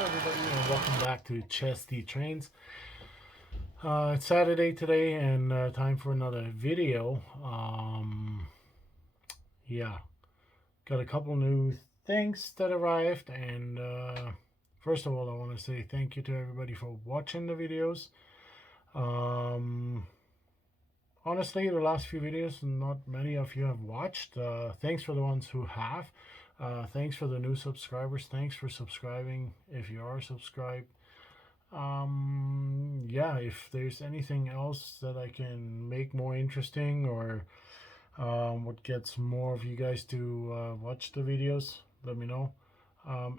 everybody, and welcome back to Chesty Trains. It's Saturday today, and time for another video. Yeah, got a couple new things that arrived, and first of all, I want to say thank you to everybody for watching the videos. Honestly, the last few videos, not many of you have watched. Thanks for the ones who have. Thanks for the new subscribers. Thanks for subscribing if you are subscribed. Yeah, if there's anything else that I can make more interesting, or what gets more of you guys to watch the videos, let me know.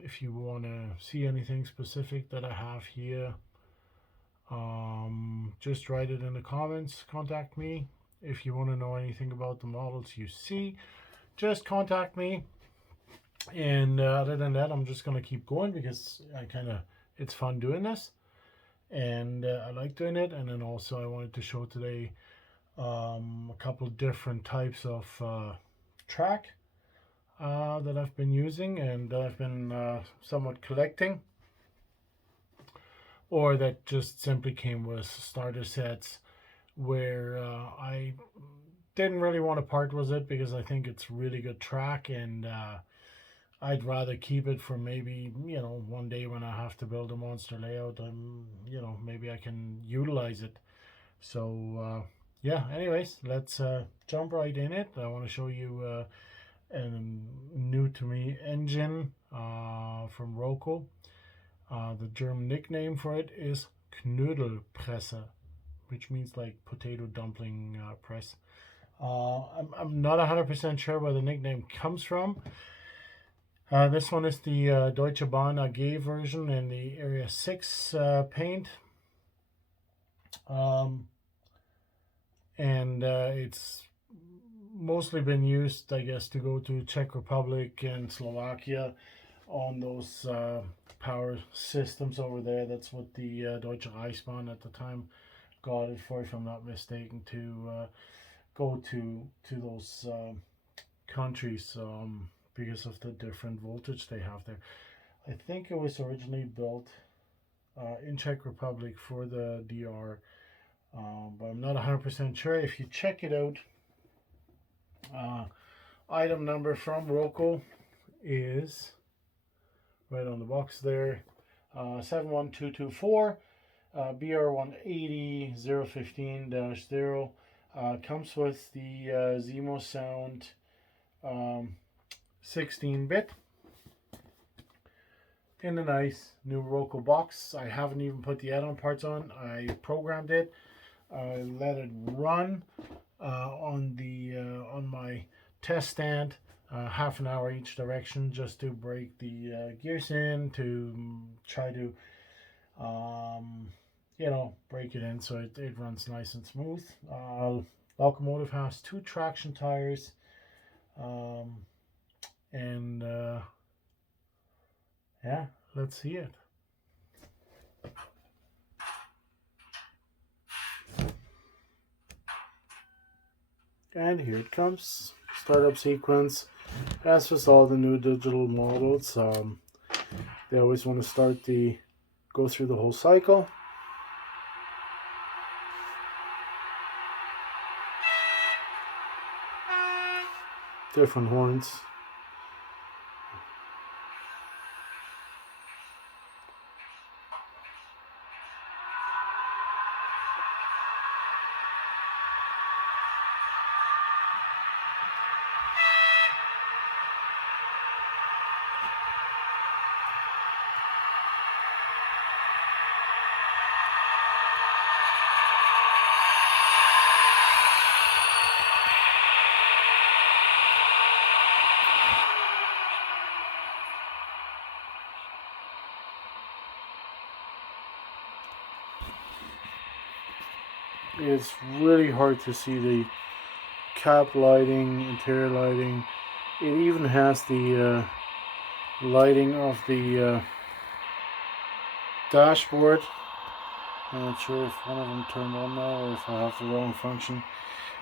If you want to see anything specific that I have here, just write it in the comments. Contact me. If you want to know anything about the models you see, just contact me. And other than that, I'm just gonna keep going because it's fun doing this, and I like doing it. And then also I wanted to show today a couple different types of track that I've been using and that I've been somewhat collecting, or that just simply came with starter sets where I didn't really want to part with it because I think it's really good track, and I'd rather keep it for maybe, one day when I have to build a monster layout, maybe I can utilize it. So yeah, anyways, let's jump right in it. I want to show you a new to me engine from Roco. The German nickname for it is Knoedelpresse, which means like potato dumpling press. I'm not 100% sure where the nickname comes from. This one is the Deutsche Bahn AG version in the Area 6 paint. And it's mostly been used, I guess, to go to Czech Republic and Slovakia on those power systems over there. That's what the Roco ICE1 at the time got it for, if I'm not mistaken, to go to those countries because of the different voltage they have there. I think it was originally built in Czech Republic for the DR, but I'm not 100% sure. If you check it out, item number from Roco is right on the box there, 71224 BR180 015-0. Comes with the XIMO Sound 16-bit in a nice new Roco box. I haven't even put the add-on parts on. I programmed it. I let it run on my test stand, half an hour each direction, just to break the gears in, to try to break it in so it runs nice and smooth. Locomotive has 2 traction tires, and yeah, let's see it. And here it comes. Startup sequence. As with all the new digital models, they always want to go through the whole cycle. Different horns. It's really hard to see the cap lighting, interior lighting. It even has the lighting of the dashboard. I'm not sure if one of them turned on now or if I have the wrong function.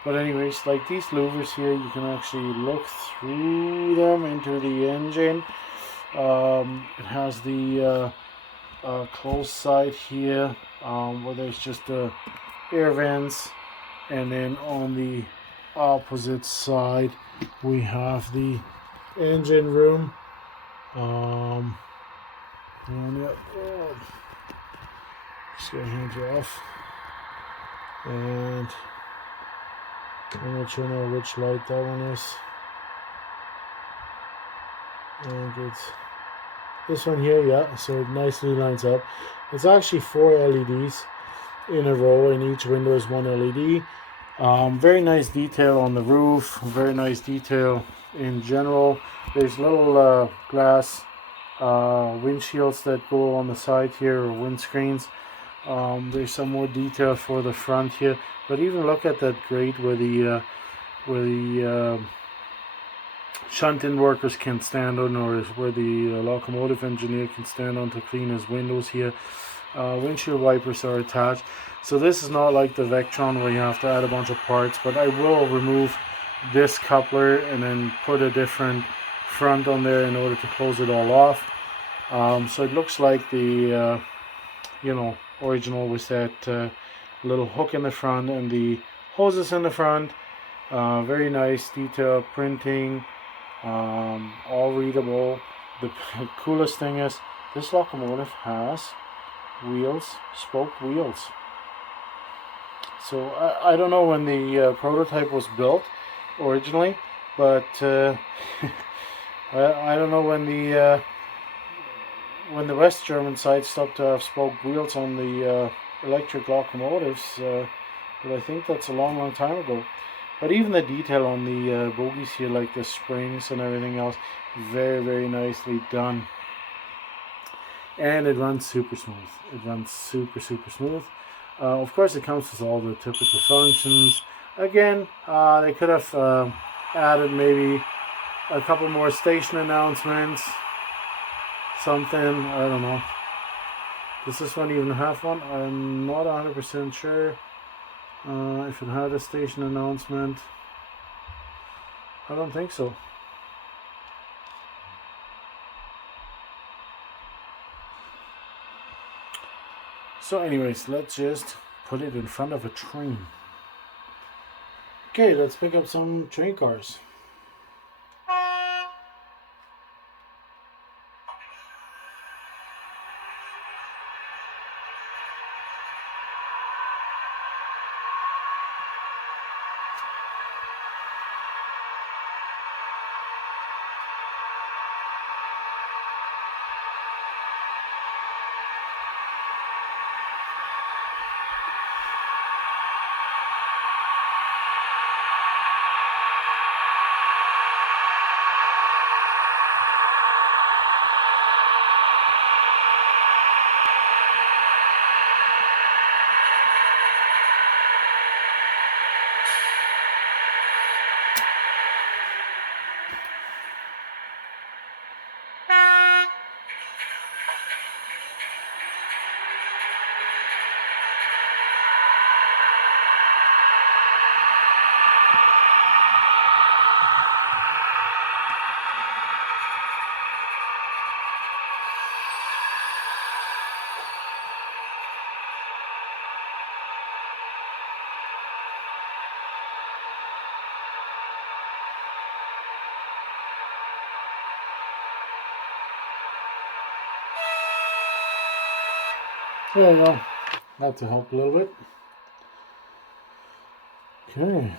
But anyways, like these louvers here, you can actually look through them into the engine. It has the closed side here, where there's just the air vents, and then on the opposite side we have the engine room. And yeah, just gonna hand you off, and I'm not sure now which light that one is. And it's this one here, yeah, so it nicely lines up. It's actually 4 LEDs in a row, and each window is 1 LED. Very nice detail on the roof, very nice detail in general. There's little glass windshields that go on the side here, or windscreens. There's some more detail for the front here, but even look at that grate where the shunting workers can stand on, or where the locomotive engineer can stand on to clean his windows here. Windshield wipers are attached. So this is not like the Vectron where you have to add a bunch of parts, but I will remove this coupler and then put a different front on there in order to close it all off. So it looks like the original with that little hook in the front and the hoses in the front. Very nice detail printing, all readable. The coolest thing is this locomotive has wheels, spoked wheels. So I don't know when the prototype was built originally, but I don't know when the West German side stopped to have spoked wheels on the electric locomotives, but I think that's a long time ago. But even the detail on the bogies here, like the springs and everything else, very nicely done. And it runs super smooth. It runs super smooth. Of course, it comes with all the typical functions. Again, they could have added maybe a couple more station announcements. Something, I don't know. Does this one even have one? I'm not 100% sure if it had a station announcement. I don't think so. So anyways, let's just put it in front of a train. Okay, let's pick up some train cars. There you go. That to help a little bit. Okay.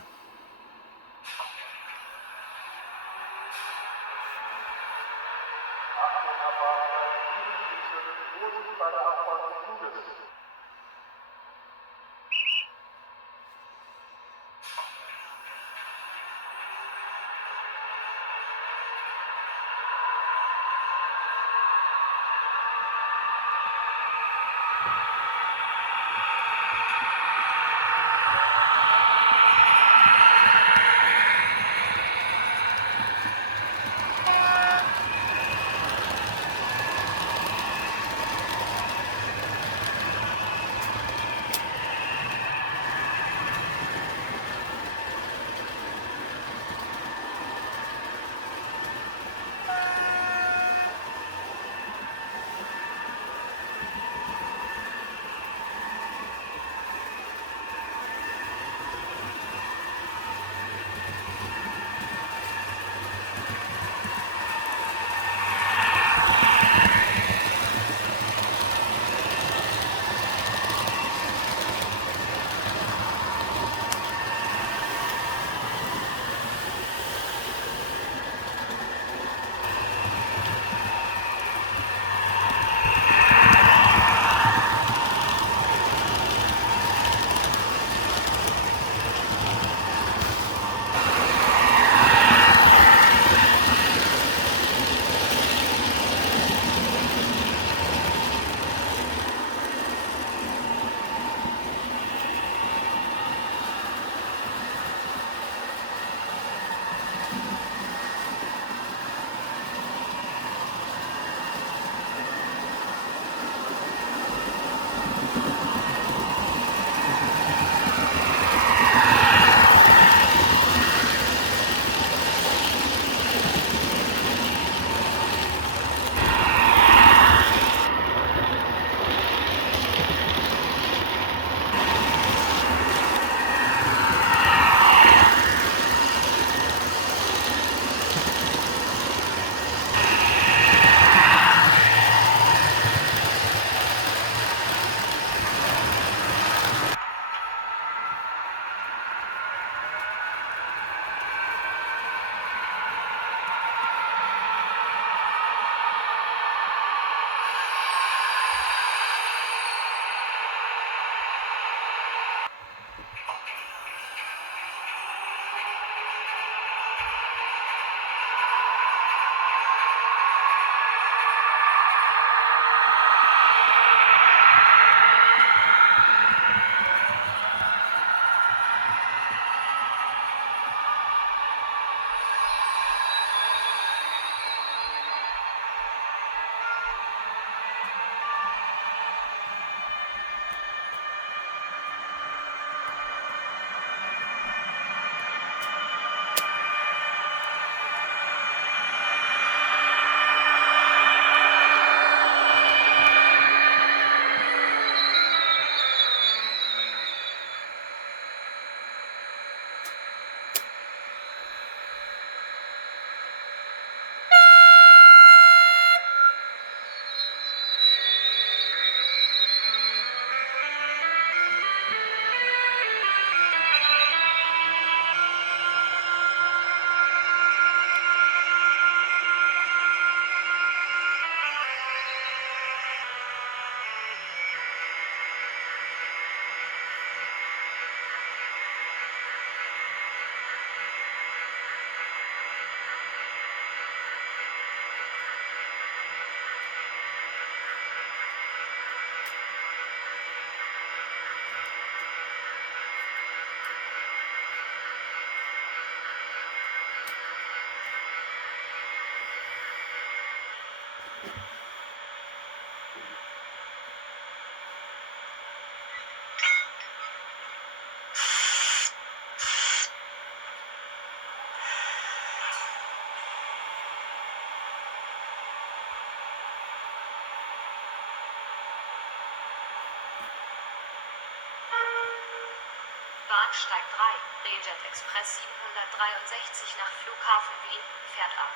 Bahnsteig 3, Rejet Express 763 nach Flughafen Wien, fährt ab.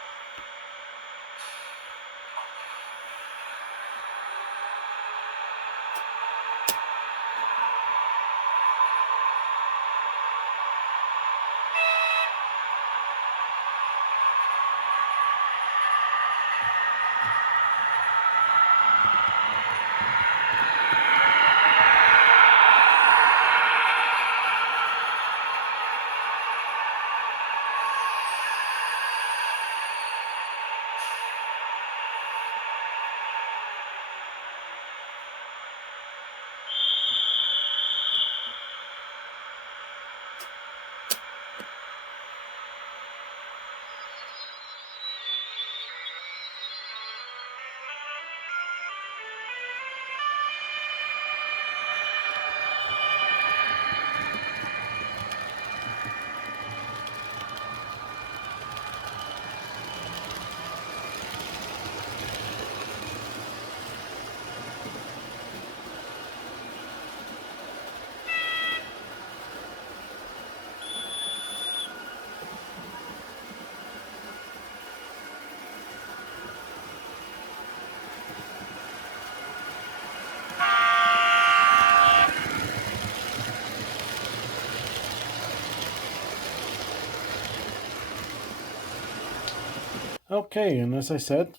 Okay, and as I said,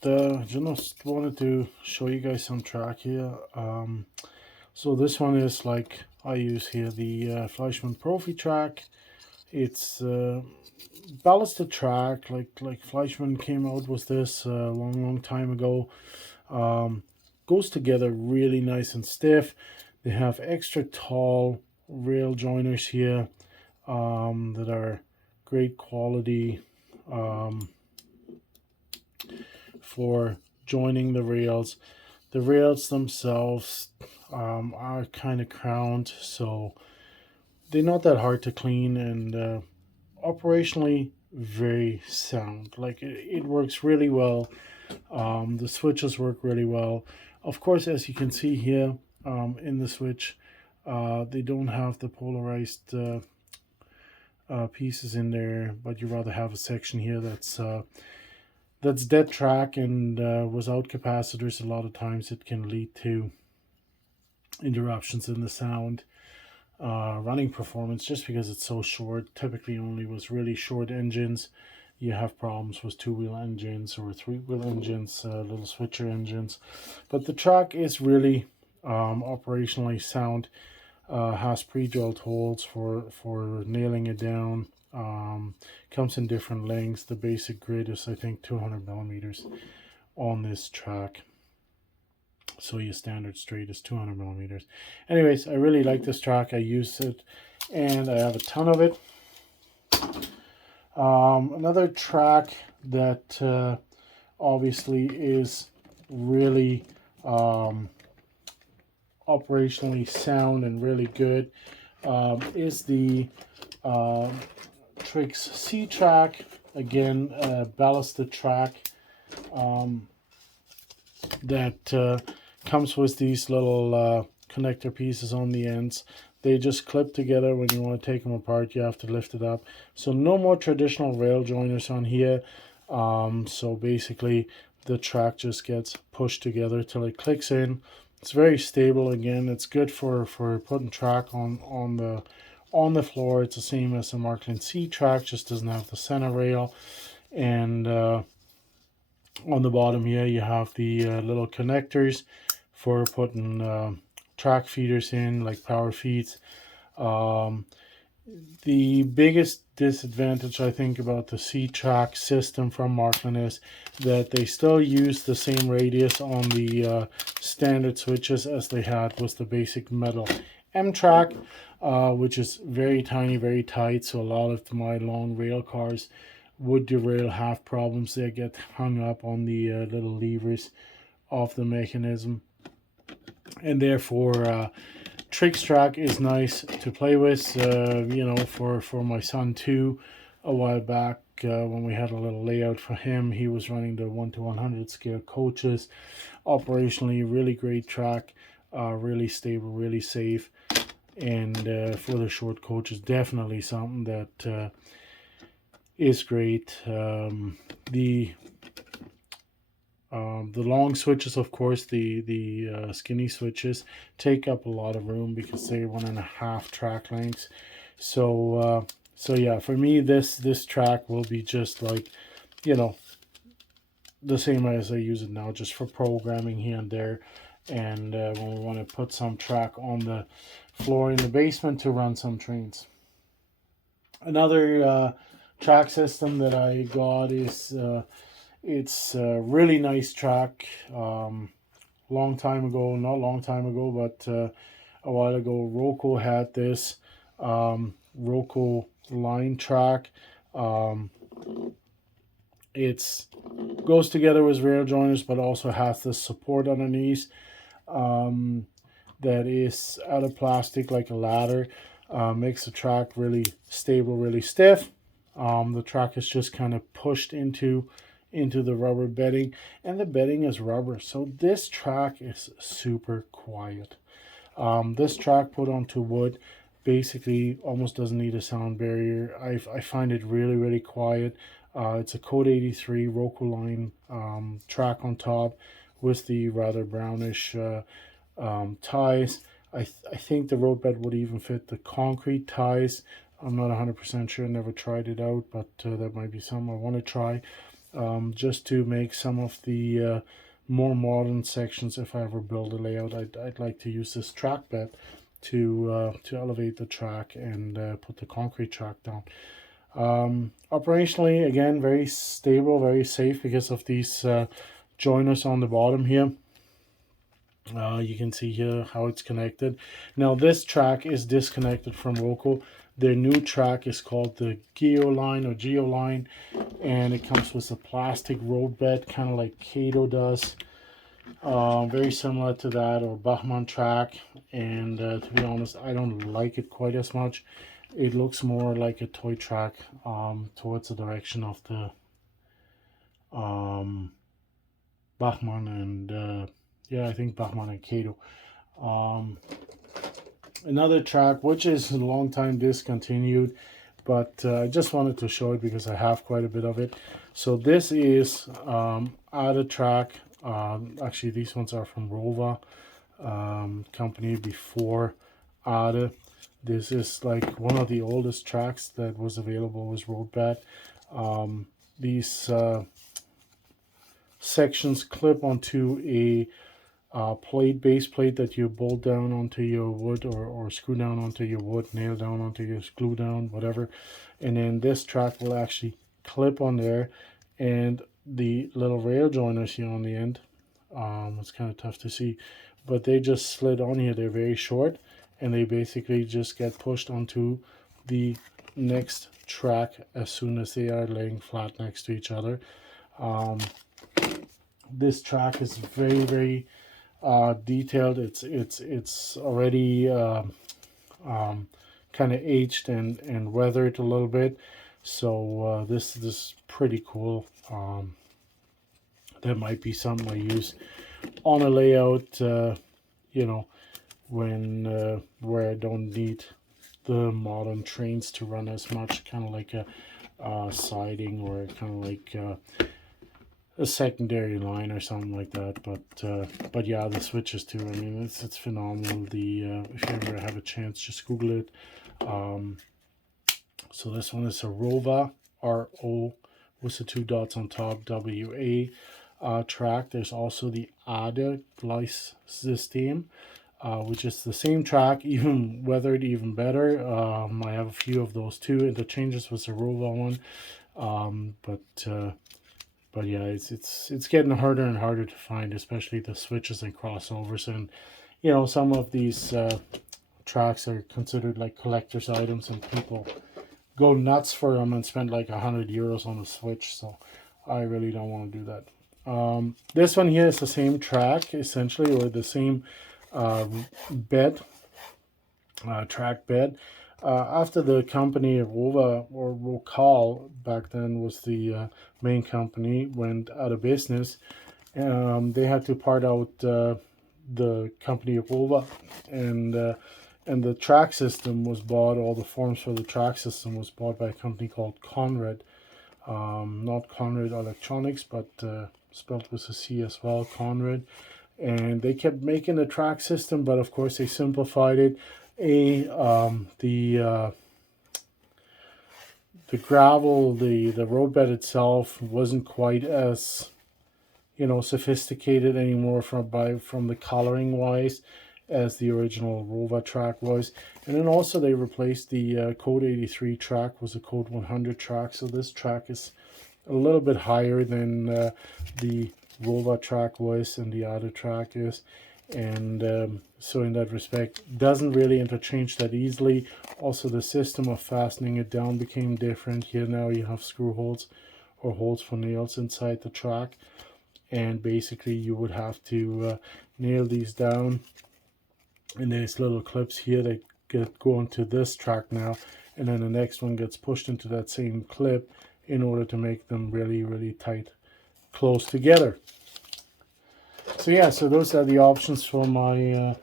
just wanted to show you guys some track here. So this one is like I use here the Fleischmann Profi track. It's ballasted track, like Fleischmann came out with this a long time ago. Goes together really nice and stiff. They have extra tall rail joiners here that are great quality for joining the rails. The rails themselves are kind of crowned, so they're not that hard to clean, and operationally very sound. Like it works really well. The switches work really well. Of course, as you can see here in the switch, they don't have the polarized pieces in there, but you rather have a section here that's dead track, and without capacitors a lot of times it can lead to interruptions in the sound running performance, just because it's so short. Typically only with really short engines you have problems with two-wheel engines or three-wheel engines, little switcher engines. But the track is really operationally sound. Has pre-drilled holes for nailing it down. Comes in different lengths. The basic grid is I think 200 millimeters on this track, so your standard straight is 200 millimeters. Anyways, I really like this track. I use it and I have a ton of it. Another track that obviously is really operationally sound and really good is the Trix C track. Again, ballasted track that comes with these little connector pieces on the ends. They just clip together. When you want to take them apart, you have to lift it up. So no more traditional rail joiners on here. So basically the track just gets pushed together till it clicks in. It's very stable. Again, it's good for putting track on the floor. It's the same as the Marklin C track, just doesn't have the center rail. And on the bottom here you have the little connectors for putting track feeders in, like power feeds. The biggest disadvantage I think about the C-Track system from Marklin is that they still use the same radius on the standard switches as they had with the basic metal M-Track, which is very tiny, very tight. So a lot of my long rail cars would derail, have problems. They get hung up on the little levers of the mechanism, and therefore Trix track is nice to play with. You know, for my son too, a while back when we had a little layout for him, he was running the 1/100 scale coaches. Operationally really great track, really stable, really safe. and for the short coaches, definitely something that is great. The long switches, of course, the skinny switches take up a lot of room because they're 1.5 track lengths. So yeah, for me, this track will be just like, you know, the same as I use it now, just for programming here and there. And when we want to put some track on the floor in the basement to run some trains. Another track system that I got is it's a really nice track. Long time ago, not long time ago, but a while ago, Roco had this Roco line track. It's goes together with rail joiners, but also has this support underneath that is out of plastic like a ladder. Makes the track really stable, really stiff. The track is just kind of pushed into the rubber bedding, and the bedding is rubber, so this track is super quiet. This track put onto wood basically almost doesn't need a sound barrier. I find it really quiet. It's a Code 83 Roco line track on top with the rather brownish ties. I think the road bed would even fit the concrete ties. I'm not 100% sure, never tried it out, but that might be something I want to try. Just to make some of the more modern sections, if I ever build a layout, I'd like to use this track bed to elevate the track and put the concrete track down. Operationally, again, very stable, very safe because of these joiners on the bottom here. You can see here how it's connected. Now this track is disconnected from Roco. Their new track is called the Geo line, and it comes with a plastic road bed, kind of like Kato does. Very similar to that, or Bachmann track, and to be honest, I don't like it quite as much. It looks more like a toy track towards the direction of the Bachmann and yeah, I think Bachmann and Kato. Another track which is a long time discontinued, but I just wanted to show it because I have quite a bit of it. So this is Ada track. Actually, these ones are from Rova company before Ada. This is like one of the oldest tracks that was available with roadbed. These sections clip onto a base plate that you bolt down onto your wood, or screw down onto your wood, nail down onto your glue down, whatever. And then this track will actually clip on there, and the little rail joiners here on the end, it's kind of tough to see, but they just slid on here. They're very short, and they basically just get pushed onto the next track as soon as they are laying flat next to each other. This track is very detailed. It's already kind of aged and weathered a little bit, so this is pretty cool. That might be something I use on a layout, you know, when where I don't need the modern trains to run as much, kind of like a siding, or kind of like a secondary line or something like that. But yeah, the switches too, I mean, it's phenomenal. The if you ever have a chance, just Google it. So this one is a Rova, R-O with the 2 dots on top, W-A track. There's also the Ada Gleis system, which is the same track, even weathered, even better. I have a few of those too. Interchanges with the Rova one, but yeah, it's getting harder and harder to find, especially the switches and crossovers. And you know, some of these tracks are considered like collector's items, and people go nuts for them and spend like €100 on a switch. So I really don't want to do that. This one here is the same track essentially, or the same bed, track bed. After the company Rova, or Rocal back then was the main company, went out of business, they had to part out the company Rova and And the track system was bought, all the forms for the track system was bought by a company called Conrad. Not Conrad Electronics, but spelled with a C as well, Conrad. And they kept making the track system, but of course they simplified it. The gravel, the roadbed itself wasn't quite as, you know, sophisticated anymore from the coloring wise as the original Rova track was. And then also they replaced the Code 83 track was a Code 100 track, so this track is a little bit higher than the Rova track was and the other track is. And so in that respect, doesn't really interchange that easily. Also the system of fastening it down became different. Here now you have screw holes or holes for nails inside the track, and basically you would have to nail these down, and there's little clips here that go into this track now, and then the next one gets pushed into that same clip in order to make them really tight, close together. So yeah, so those are the options for my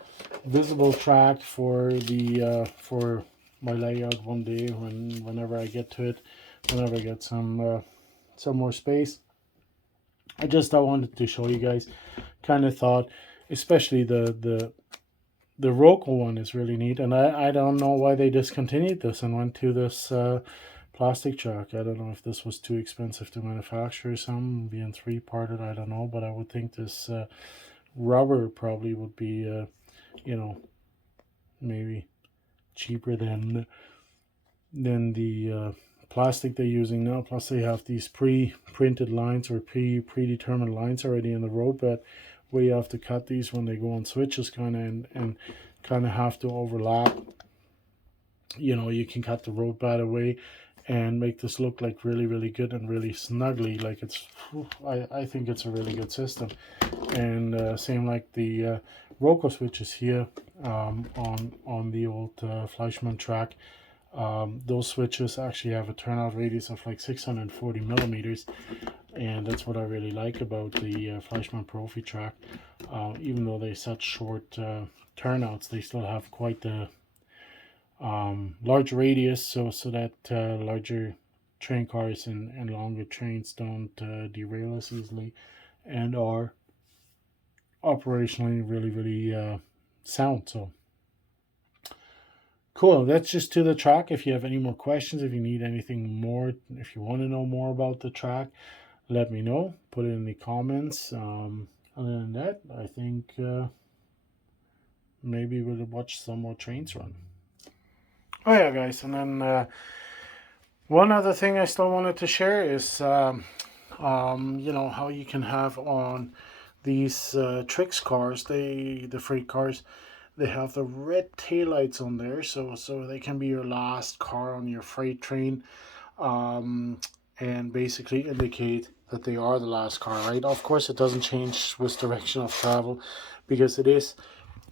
visible track for the for my layout one day whenever I get to it, whenever I get some more space. I wanted to show you guys. Kind of thought, especially the Roco one is really neat, and I don't know why they discontinued this and went to this plastic track. I don't know if this was too expensive to manufacture or something, being 3-parted, I don't know, but I would think this rubber probably would be you know, maybe cheaper than the plastic they're using now. Plus they have these pre-printed lines or predetermined lines already in the roadbed where you have to cut these when they go on switches and kind of have to overlap. You know, you can cut the roadbed away and make this look like really good and really snugly. Like it's, I think it's a really good system. And same like the Roco switches here on the old Fleischmann track. Those switches actually have a turnout radius of like 640 millimeters, and that's what I really like about the Fleischmann Profi track. Even though they're such short turnouts, they still have quite the large radius, so that larger train cars and longer trains don't derail us easily, and are operationally really sound. So cool. That's just to the track. If you have any more questions, if you need anything more, if you want to know more about the track, let me know. Put it in the comments. Other than that, I think maybe we'll watch some more trains run. Oh yeah, guys, and then one other thing I still wanted to share is you know, how you can have on these Trix cars, the freight cars, they have the red taillights on there, so they can be your last car on your freight train, and basically indicate that they are the last car, right? Of course, it doesn't change with direction of travel, because it is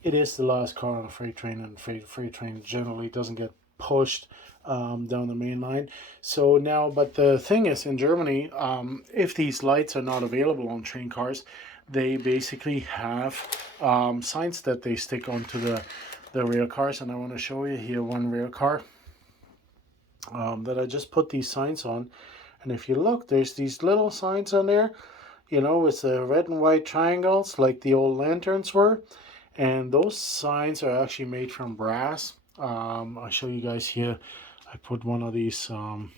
the last car on a freight train, and freight train generally doesn't get pushed down the main line. So now, but the thing is, in Germany, if these lights are not available on train cars, they basically have signs that they stick onto the rail cars, and I want to show you here one rail car that I just put these signs on. And if you look, there's these little signs on there, you know, with the red and white triangles like the old lanterns were, and those signs are actually made from brass. I'll show you guys here. I put one of these on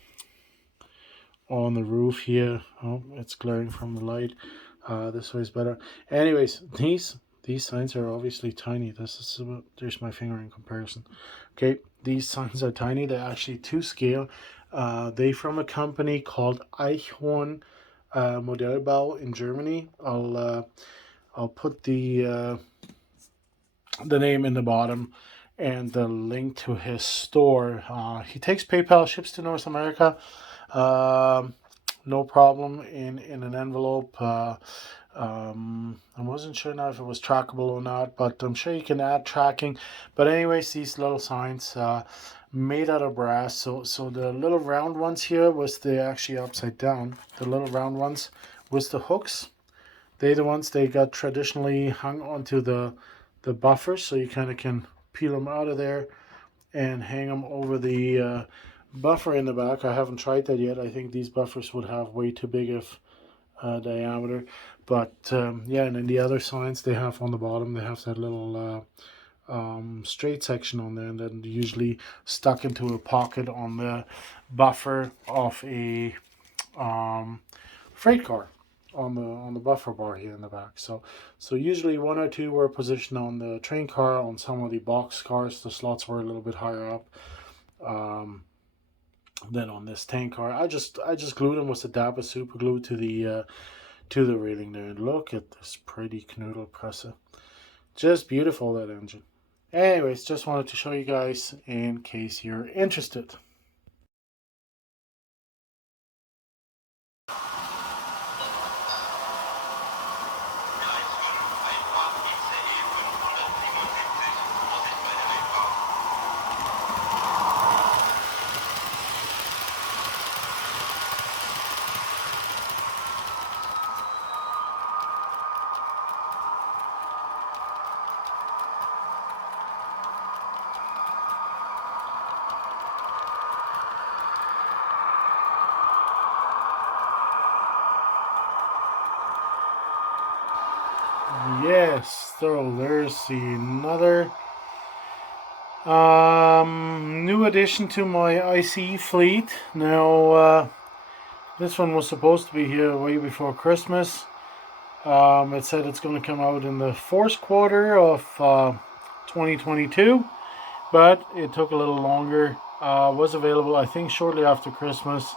the roof here. Oh, it's glaring from the light. This way is better. Anyways, these signs are obviously tiny. This is there's my finger in comparison. Okay, these signs are tiny. They're actually to scale. They from a company called ICE1 Modelleisenbahn in Germany. I'll put the name in the bottom and the link to his store. He takes PayPal, ships to North America. No problem in an envelope. I wasn't sure now if it was trackable or not, but I'm sure you can add tracking. But anyways, these little signs made out of brass. So the little round ones here was actually upside down. The little round ones with the hooks. They're the ones they got traditionally hung onto the buffers, so you kind of can peel them out of there and hang them over the buffer in the back. I haven't tried that yet. I think these buffers would have way too big of diameter, but yeah. And then the other signs they have on the bottom, they have that little straight section on there, and then usually stuck into a pocket on the buffer of a freight car on the buffer bar here in the back. So usually one or two were positioned on the train car. On some of the box cars, the slots were a little bit higher up than on this tank car. I just glued them with the Dapper super glue to the railing there. And look at this pretty Knoedelpresse. Just beautiful, that engine. Anyways, just wanted to show you guys in case you're interested. Yes, so there's another new addition to my ICE fleet. Now this one was supposed to be here way before Christmas. It said it's going to come out in the fourth quarter of 2022, but it took a little longer. Was available, I think, shortly after Christmas.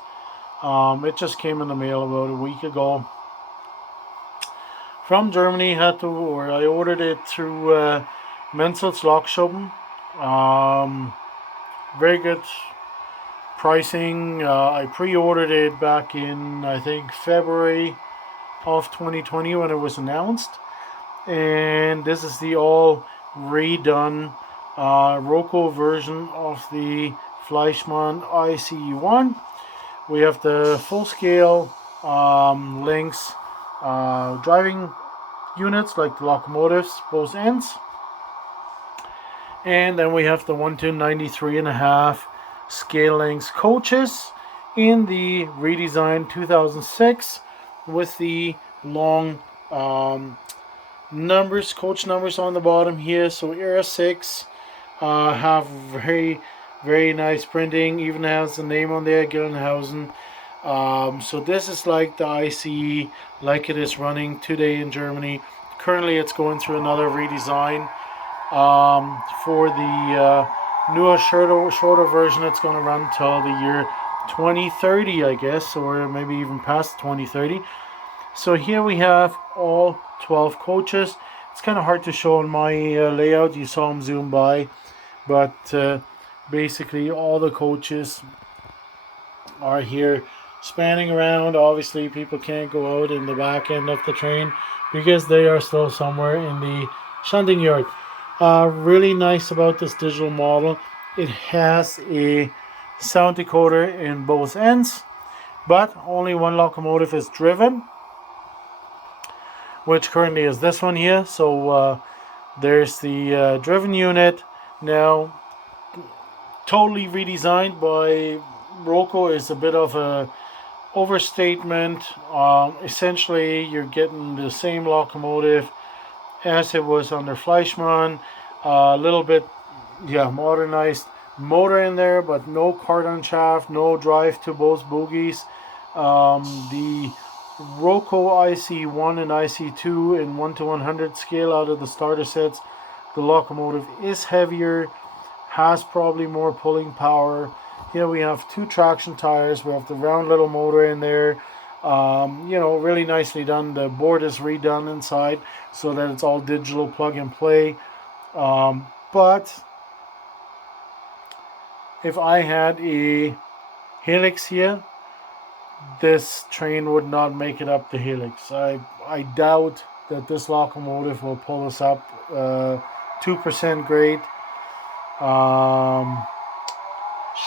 It just came in the mail about a week ago from Germany. I ordered it through Menzel's Lokschuppen. Very good pricing. I pre-ordered it back in, I think, February of 2020 when it was announced, and this is the all redone Roco version of the Fleischmann ICE1. We have the full scale links driving units like the locomotives, both ends, and then we have the 1 to 93.5 scale lengths coaches in the redesigned 2006 with the long numbers, coach numbers on the bottom here. So era 6 have very nice printing, even has the name on there, Gelnhausen. So this is like the ICE like it is running today in Germany. Currently it's going through another redesign for the newer shorter version. It's going to run till the year 2030, I guess, or maybe even past 2030. So here we have all 12 coaches. It's kind of hard to show on my layout. You saw them zoom by, but basically all the coaches are here spanning around. Obviously people can't go out in the back end of the train because they are still somewhere in the shunting yard. Really nice about this digital model, it has a sound decoder in both ends, but only one locomotive is driven, which currently is this one here. So there's the driven unit. Now, totally redesigned by Roco is a bit of a overstatement. Essentially, you're getting the same locomotive as it was under Fleischmann. A little bit, modernized motor in there, but no cardan shaft, no drive to both bogies. The Roco ICE1 and ICE2 in 1 to 100 scale out of the starter sets. The locomotive is heavier, has probably more pulling power. Here we have 2 traction tires. We have the round little motor in there. Really nicely done. The board is redone inside so that it's all digital plug and play. But if I had a helix here, this train would not make it up the helix. I doubt that this locomotive will pull us up 2% grade,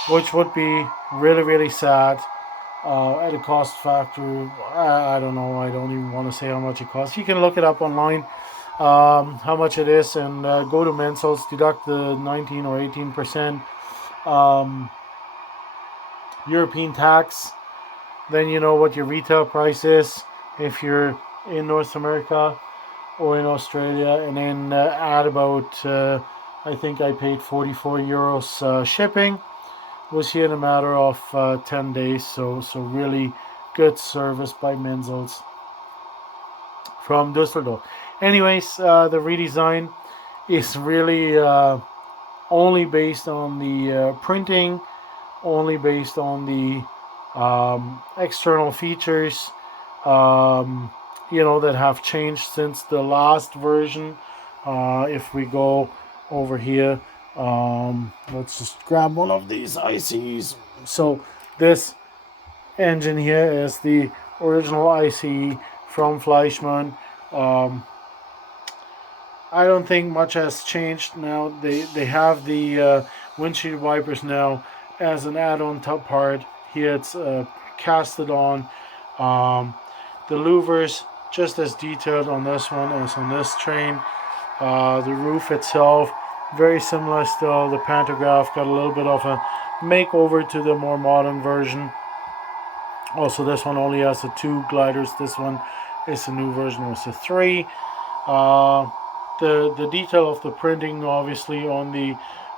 which would be really sad. At a cost factor, I don't know, I don't even want to say how much it costs. You can look it up online. how much it is, and go to Mensel's, deduct the 19 or 18% European tax. Then you know what your retail price is if you're in North America or in Australia, and then add about I think I paid 44 euros shipping. Was here in a matter of 10 days, so really good service by Mensel's from Düsseldorf. Anyways, the redesign is really only based on the printing, only based on the external features, that have changed since the last version. If we go over here, let's just grab one of these ICs. So this engine here is the original ICE from Fleischmann. I don't think much has changed now. They have the windshield wipers now as an add-on top part. Here it's casted on. The louvers just as detailed on this one as on this train. The roof itself very similar still. The pantograph got a little bit of a makeover to the more modern version. Also, this one only has the 2 gliders. This one is the new version with the 3. The detail of the printing, obviously, on the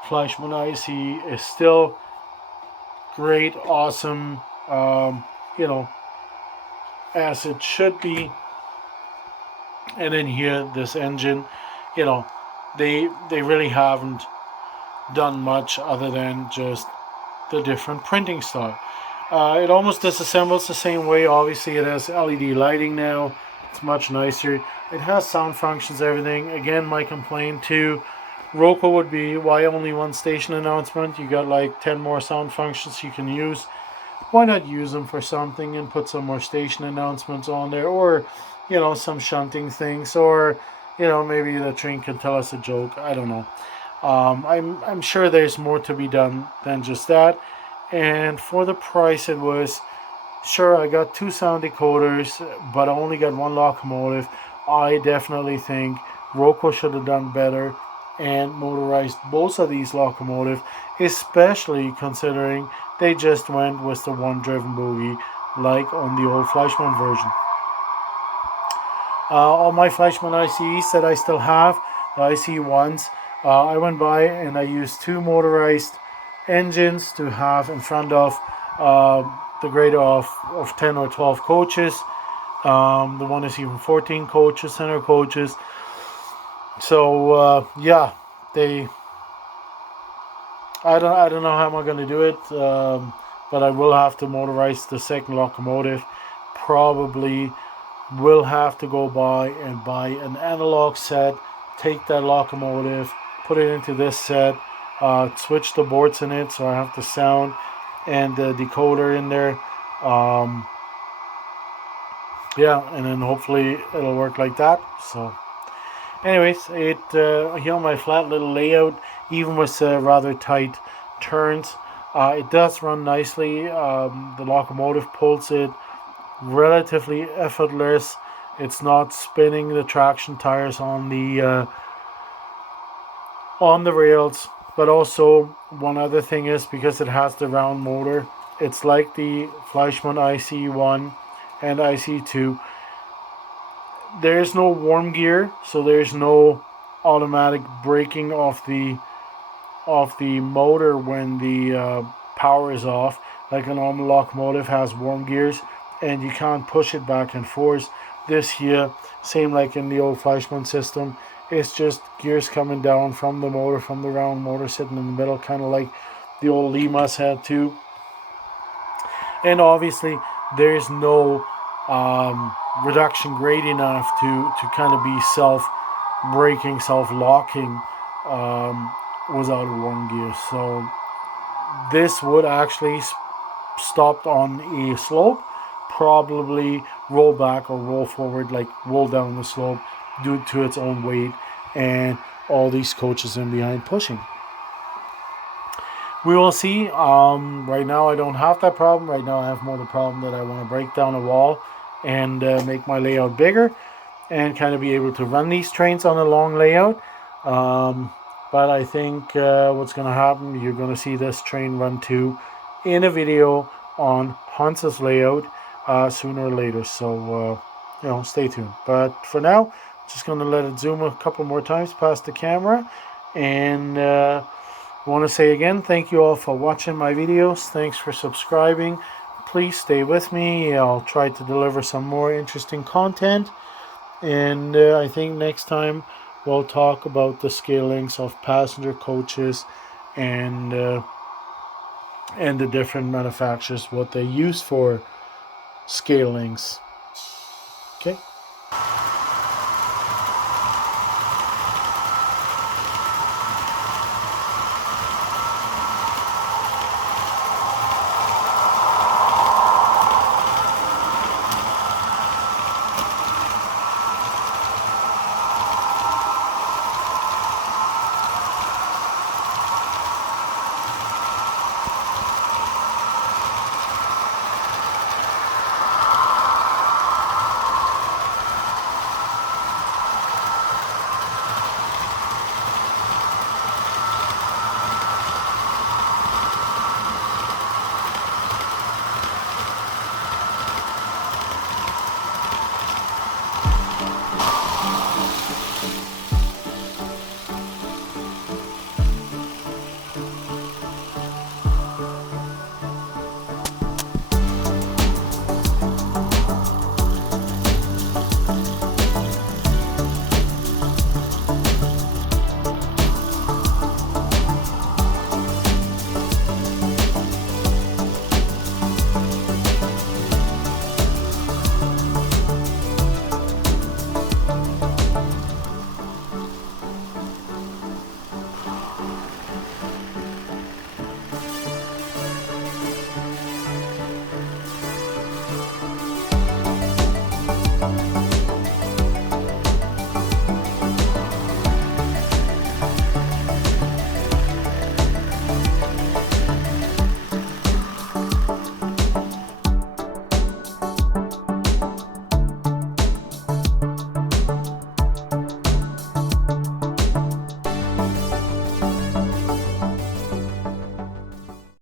Fleischmann IC is still great, awesome, as it should be. And then here, this engine, they really haven't done much other than just the different printing style. It almost disassembles the same way. Obviously, it has LED lighting now. It's much nicer. It has sound functions, everything. Again, my complaint to Roco would be, why only one station announcement? You got like 10 more sound functions you can use. Why not use them for something and put some more station announcements on there, or some shunting things, or maybe the train can tell us a joke. I don't know. I'm sure there's more to be done than just that. And for the price, it was, sure, I got 2 sound decoders, but I only got 1 locomotive. I definitely think Roco should have done better and motorized both of these locomotives, especially considering they just went with the 1 driven bogie like on the old Fleischmann version. All my Fleischmann ICEs that I still have, the ICE1s, I went by and I used 2 motorized engines to have in front of the grade of 10 or 12 coaches. The one is even 14 coaches, center coaches. So I don't know how I'm going to do it, but I will have to motorize the second locomotive. Probably will have to go by and buy an analog set, take that locomotive, put it into this set, switch the boards in it, so I have the sound and the decoder in there. And then hopefully it'll work like that. So anyways, here on my flat little layout, even with rather tight turns, it does run nicely. The locomotive pulls it relatively effortless. It's not spinning the traction tires on the rails. But also, one other thing is, because it has the round motor, it's like the Fleischmann ICE1 and ICE2. There is no warm gear, so there's no automatic braking of the motor when the power is off. Like a normal locomotive has warm gears, and you can't push it back and forth. This here, same like in the old Fleischmann system, it's just gears coming down from the motor, from the round motor sitting in the middle, kind of like the old Limas had too. And obviously, there's no reduction great enough to kind of be self-braking, self-locking without a warm gear. So this would actually stop on a slope, probably roll back or roll forward, like roll down the slope due to its own weight and all these coaches in behind pushing. We will see. Right now I don't have that problem. Right now I have more the problem that I want to break down a wall and make my layout bigger. and kind of be able to run these trains on a long layout. But I think what's going to happen, you're going to see this train run too in a video on Hans's layout sooner or later. So, stay tuned. But for now, just going to let it zoom a couple more times past the camera. And I want to say again, thank you all for watching my videos. Thanks for subscribing. Please stay with me. I'll try to deliver some more interesting content. And I think next time we'll talk about the scalings of passenger coaches and the different manufacturers, what they use for scalings.